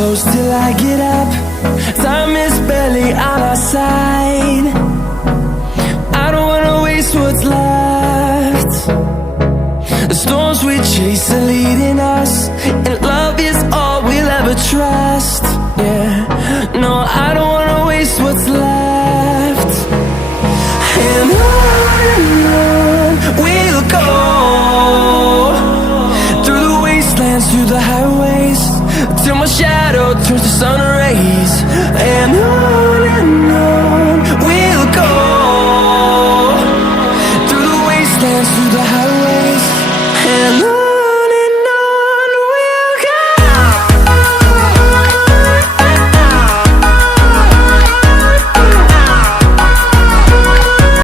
close till I get up. Time is barely on our side. I don't wanna waste what's left. The storms we chase are leading us, and love is all we'll ever trust. Yeah, no, I don't wanna waste what's left. And on we'll go, through the wastelands, through the highways, till my shadow turns to sun rays. And on